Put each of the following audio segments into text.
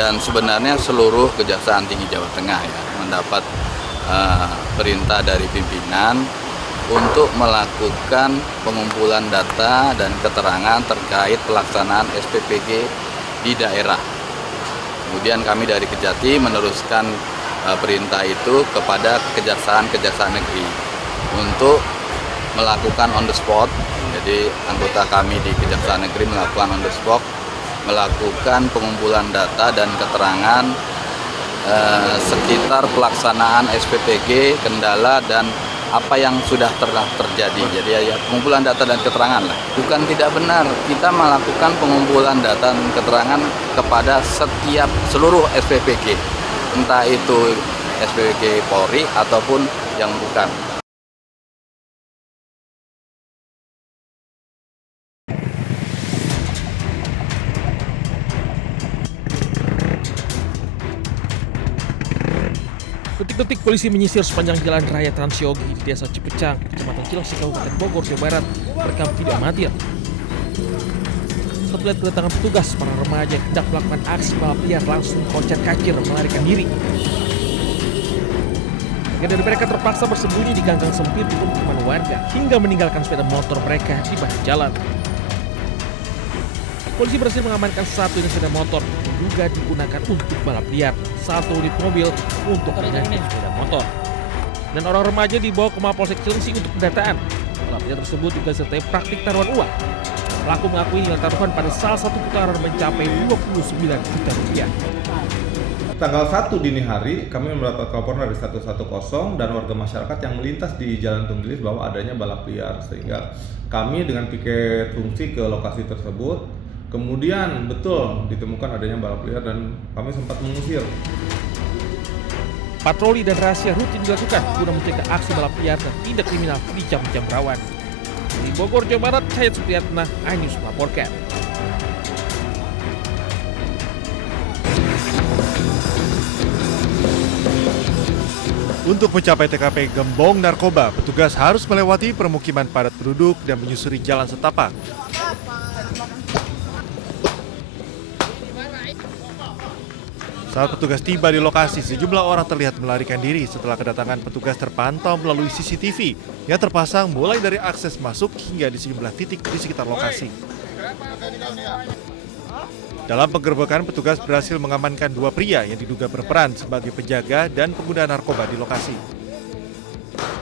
dan sebenarnya seluruh Kejaksaan Tinggi Jawa Tengah ya mendapat perintah dari pimpinan untuk melakukan pengumpulan data dan keterangan terkait pelaksanaan SPPG di daerah. Kemudian kami dari Kejati meneruskan perintah itu kepada kejaksaan-kejaksaan negeri untuk melakukan on the spot. Jadi anggota kami di Kejaksaan Negeri melakukan on the spot, melakukan pengumpulan data dan keterangan sekitar pelaksanaan SPPG, kendala dan apa yang sudah terjadi. Jadi ya pengumpulan data dan keterangan lah. Bukan tidak benar, kita melakukan pengumpulan data dan keterangan kepada seluruh SPPG, entah itu SPPG Polri ataupun yang bukan. Detik-detik polisi menyisir sepanjang jalan raya Transyogi di Desa Cipecang, Kecamatan Cilengsi, Kabupaten Bogor, Jawa Barat, merekam video amatir. Setelah melihat kedatangan petugas, para remaja yang hendak melakukan aksi balap liar langsung kocar-kacir melarikan diri. Bagian dari mereka terpaksa bersembunyi di ganggang sempit di pemukiman warga hingga meninggalkan sepeda motor mereka di badan jalan. Polisi berhasil mengamankan satu unit sepeda motor yang diduga digunakan untuk balap liar, satu unit mobil untuk mengganti sepeda motor. Dan orang remaja dibawa ke Mapolsek Cilengsi untuk pendataan. Balap liar tersebut juga disertai praktik taruhan uang. Pelaku mengakui nilai taruhan pada salah satu putaran mencapai 29 juta rupiah. Tanggal 1 dini hari kami mendapat laporan dari 110 dan warga masyarakat yang melintas di Jalan Tunggilis bahwa adanya balap liar, sehingga kami dengan piket fungsi ke lokasi tersebut. Kemudian betul ditemukan adanya balap liar dan kami sempat mengusir. Patroli dan rahasia rutin dilakukan guna mencegah aksi balap liar dan tindak kriminal di jam-jam rawan. Di Bogor, Jawa Barat, saya Supriyatna, iNews melaporkan. Untuk mencapai TKP gembong narkoba, petugas harus melewati permukiman padat penduduk dan menyusuri jalan setapak. Saat petugas tiba di lokasi, sejumlah orang terlihat melarikan diri setelah kedatangan petugas terpantau melalui CCTV yang terpasang mulai dari akses masuk hingga di sejumlah titik di sekitar lokasi. Dalam penggerbekan, petugas berhasil mengamankan dua pria yang diduga berperan sebagai penjaga dan pengguna narkoba di lokasi.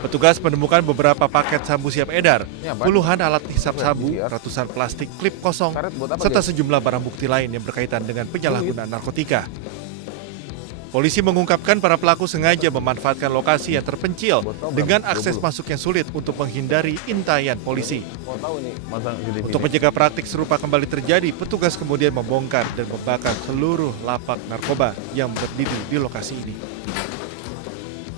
Petugas menemukan beberapa paket sabu siap edar, puluhan alat hisap sabu, ratusan plastik klip kosong, serta sejumlah barang bukti lain yang berkaitan dengan penyalahgunaan narkotika. Polisi mengungkapkan para pelaku sengaja memanfaatkan lokasi yang terpencil dengan akses masuk yang sulit untuk menghindari intaian polisi. Untuk mencegah praktik serupa kembali terjadi, petugas kemudian membongkar dan membakar seluruh lapak narkoba yang berdiri di lokasi ini.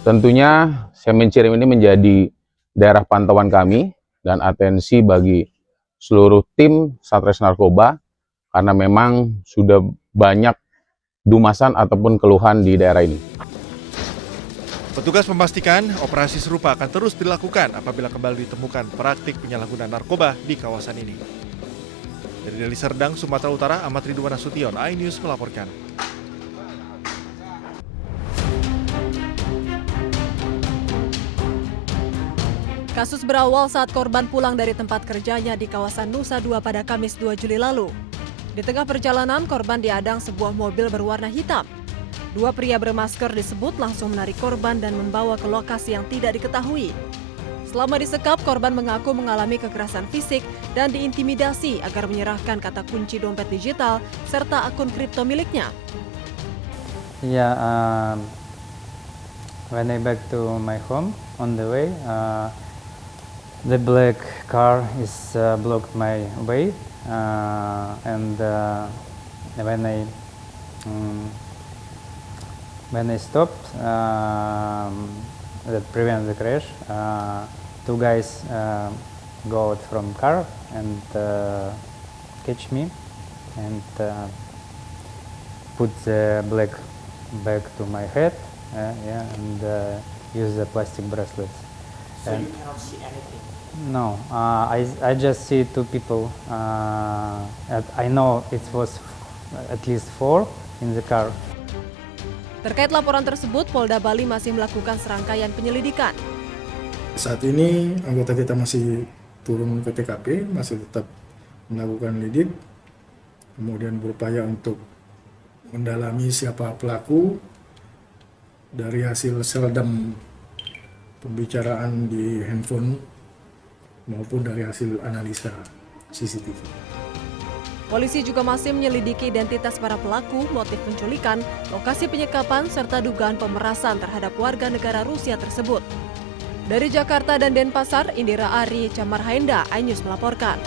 Tentunya Semen Cirim ini menjadi daerah pantauan kami dan atensi bagi seluruh tim Satres Narkoba karena memang sudah banyak dumasan ataupun keluhan di daerah ini. Petugas memastikan operasi serupa akan terus dilakukan apabila kembali ditemukan praktik penyalahgunaan narkoba di kawasan ini. Dari Deli Serdang, Sumatera Utara, Ahmad Ridwan Nasution, iNews melaporkan. Kasus berawal saat korban pulang dari tempat kerjanya di kawasan Nusa Dua pada Kamis 2 Juli lalu. Di tengah perjalanan, korban diadang sebuah mobil berwarna hitam. Dua pria bermasker disebut langsung menarik korban dan membawa ke lokasi yang tidak diketahui. Selama disekap, korban mengaku mengalami kekerasan fisik dan diintimidasi agar menyerahkan kata kunci dompet digital serta akun kripto miliknya. When I back to my home on the way, the black car is blocked my way. And when I stopped, that prevent the crash, two guys go out from car and catch me and put the black bag to my head, and use the plastic bracelets. So you cannot see anything? No, I just see two people. I know it was at least four, in the car. Terkait laporan tersebut, Polda Bali masih melakukan serangkaian penyelidikan. Saat ini anggota kita masih turun ke TKP, masih tetap melakukan lidik, kemudian berupaya untuk mendalami siapa pelaku. Dari hasil seldam pembicaraan di handphone maupun dari hasil analisa CCTV. Polisi juga masih menyelidiki identitas para pelaku, motif penculikan, lokasi penyekapan, serta dugaan pemerasan terhadap warga negara Rusia tersebut. Dari Jakarta dan Denpasar, Indira Ari, Camar Haenda, iNews melaporkan.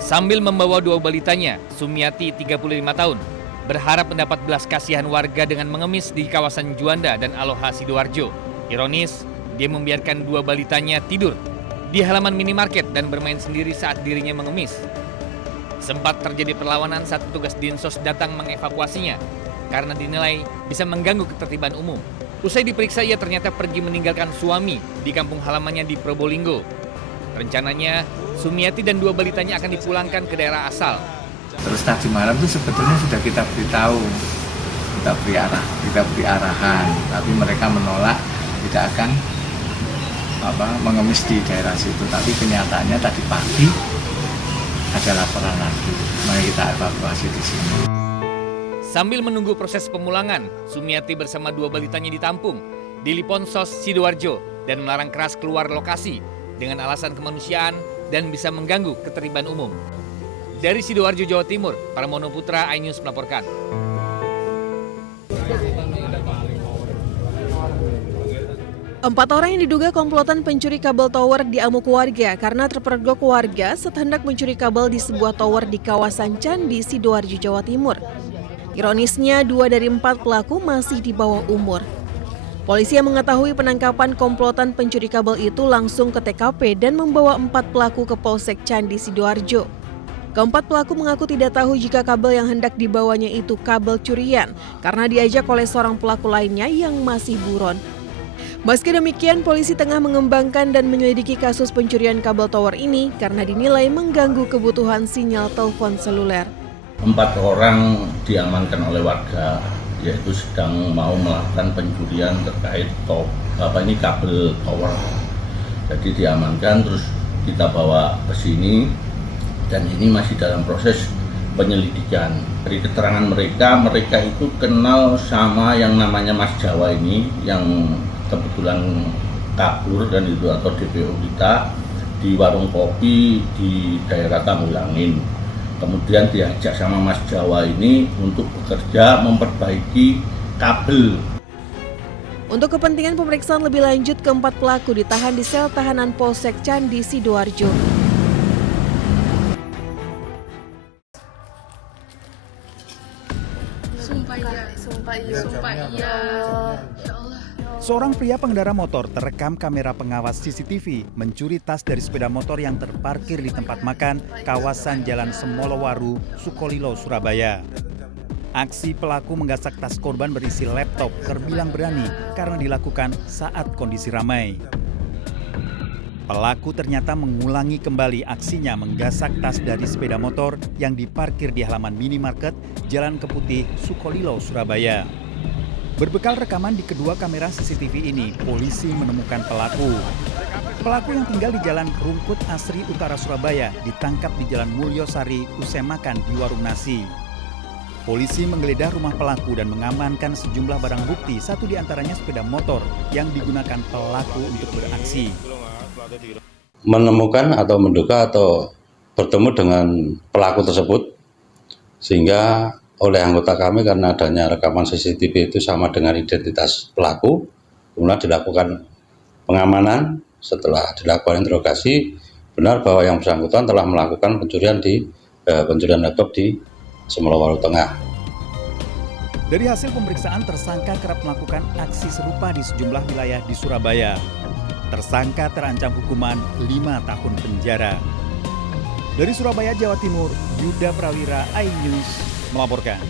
Sambil membawa dua balitanya, Sumiati 35 tahun berharap mendapat belas kasihan warga dengan mengemis di kawasan Juanda dan Aloha Sidoarjo. Ironis, dia membiarkan dua balitanya tidur di halaman minimarket dan bermain sendiri saat dirinya mengemis. Sempat terjadi perlawanan saat petugas Dinsos datang mengevakuasinya karena dinilai bisa mengganggu ketertiban umum. Usai diperiksa, ia ternyata pergi meninggalkan suami di kampung halamannya di Probolinggo. Rencananya, Sumiati dan dua balitanya akan dipulangkan ke daerah asal. Terus tadi malam itu sebetulnya sudah kita beritahu, kita beri arahan, tapi mereka menolak, tidak akan mengemis di daerah situ. Tapi kenyataannya tadi pagi ada laporan lagi, mari kita evakuasi di sini. Sambil menunggu proses pemulangan, Sumiati bersama dua balitanya ditampung di Liponsos, Sidoarjo dan melarang keras keluar lokasi dengan alasan kemanusiaan dan bisa mengganggu ketertiban umum. Dari Sidoarjo, Jawa Timur, Parmono Putra, iNews melaporkan. Empat orang yang diduga komplotan pencuri kabel tower diamuk warga karena terpergok warga saat hendak mencuri kabel di sebuah tower di kawasan Candi, Sidoarjo, Jawa Timur. Ironisnya, 2 dari 4 pelaku masih di bawah umur. Polisi yang mengetahui penangkapan komplotan pencuri kabel itu langsung ke TKP dan membawa 4 pelaku ke Polsek Candi, Sidoarjo. Keempat pelaku mengaku tidak tahu jika kabel yang hendak dibawanya itu kabel curian karena diajak oleh seorang pelaku lainnya yang masih buron. Meski demikian, polisi tengah mengembangkan dan menyelidiki kasus pencurian kabel tower ini karena dinilai mengganggu kebutuhan sinyal telepon seluler. 4 orang diamankan oleh warga, yaitu sedang mau melakukan pencurian terkait kabel tower. Jadi diamankan, terus kita bawa ke sini dan ini masih dalam proses penyelidikan. Dari keterangan mereka itu kenal sama yang namanya Mas Jawa ini yang kebetulan kabur dan itu atau DPO kita di warung kopi di daerah Tanggulangin. Kemudian diajak sama Mas Jawa ini untuk bekerja memperbaiki kabel. Untuk kepentingan pemeriksaan lebih lanjut, keempat pelaku ditahan di sel tahanan Polsek Candi, Sidoarjo. Sumpah iya. Ya Allah. Seorang pria pengendara motor terekam kamera pengawas CCTV mencuri tas dari sepeda motor yang terparkir di tempat makan kawasan Jalan Semolowaru, Sukolilo, Surabaya. Aksi pelaku menggasak tas korban berisi laptop terbilang berani karena dilakukan saat kondisi ramai. Pelaku ternyata mengulangi kembali aksinya menggasak tas dari sepeda motor yang diparkir di halaman minimarket Jalan Keputih, Sukolilo, Surabaya. Berbekal rekaman di kedua kamera CCTV ini, polisi menemukan pelaku. Pelaku yang tinggal di Jalan Rungkut Asri Utara, Surabaya ditangkap di Jalan Mulyosari usai makan di warung nasi. Polisi menggeledah rumah pelaku dan mengamankan sejumlah barang bukti, satu di antaranya sepeda motor yang digunakan pelaku untuk beraksi. Menemukan atau menduga atau bertemu dengan pelaku tersebut, sehingga oleh anggota kami karena adanya rekaman CCTV itu sama dengan identitas pelaku, kemudian dilakukan pengamanan. Setelah dilakukan interogasi, benar bahwa yang bersangkutan telah melakukan pencurian laptop di Semolowaru Tengah. Dari hasil pemeriksaan, tersangka kerap melakukan aksi serupa di sejumlah wilayah di Surabaya. Tersangka terancam hukuman 5 tahun penjara. Dari Surabaya, Jawa Timur, Yuda Prawira, iNews melaporkan.